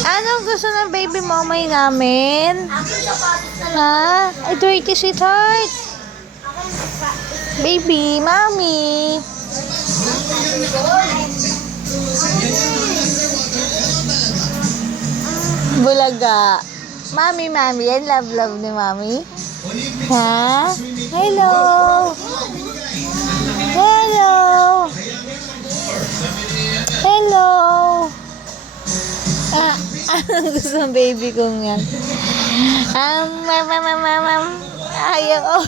Anong gusto ng baby momay namin? Ha? Ay, dirty sweetheart. Baby, mommy. Bulaga. Mami, yan love ni mami. Ha? Hello. Hello. Hello. Anong gusto ng baby kong yan? Ayaw.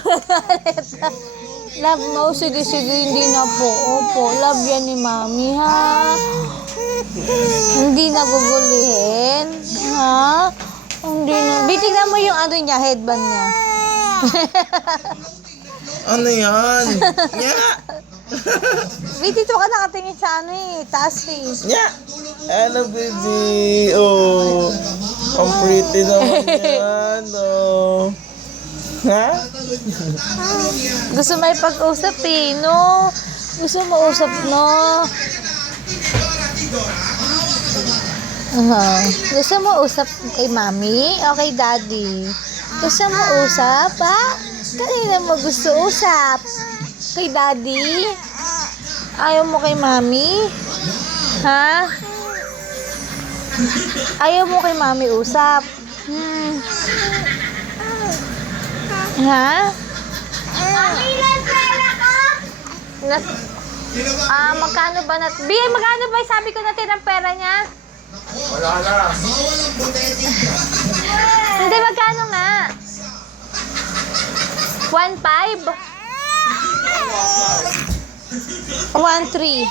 Love mo, sige, hindi na po. Opo, love yan ni mami, ha? Hindi nagugulihin, ha? Hindi na. Bitignan mo yung ano niya, headband niya. Ano yan? Nya! Dito ka nakatingin sa ano eh, taas eh. Nya! Hello, baby! Oh! Ang pretty naman yan, oh! Ha? Gusto may pag-usap eh, no? Gusto mo usap, no? Gusto mo usap kay mami o kay daddy? Gusto mo usap, ha? Kanina mo gusto usap? Kay daddy? Ayaw mo kay mami? Ha? Ayaw mo kay mami usap? Ha? Magkano ba magkano ba sabi ko natin ang pera niya? Wala na! Hindi, magkano nga? 1.5? 1.3?